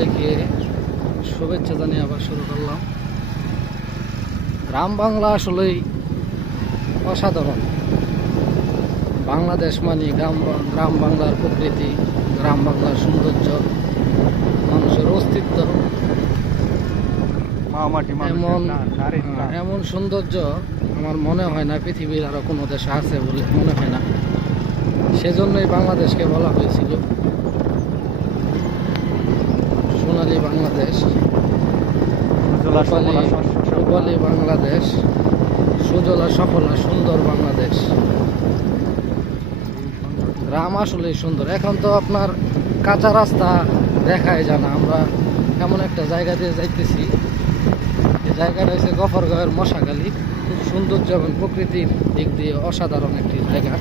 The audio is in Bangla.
সবাইকে শুভেচ্ছা জানিয়ে আবার শুরু করলাম। গ্রাম বাংলা আসলেই অসাধারণ। বাংলাদেশ মানে গ্রাম বাংলার প্রকৃতি, গ্রাম বাংলার সৌন্দর্য, মানুষের অস্তিত্ব, এমন সৌন্দর্য আমার মনে হয় না পৃথিবীর আরো কোনো দেশে আছে বলে মনে হয় না। সেজন্যই বাংলাদেশকে বলা হয়েছিল সোনালী বাংলাদেশ, রূপালী বাংলাদেশ, সুজলা সফলা সুন্দর বাংলাদেশ। গ্রাম আসলেই সুন্দর। এখন তো আপনার কাঁচা রাস্তা দেখাই যায় না। আমরা এমন একটা জায়গা দিয়ে যাইতেছি, এই জায়গাটা হচ্ছে গফরগাঁওয়ের মশাখালী। খুব সৌন্দর্য এবং প্রকৃতির দিক দিয়ে অসাধারণ একটি জায়গা।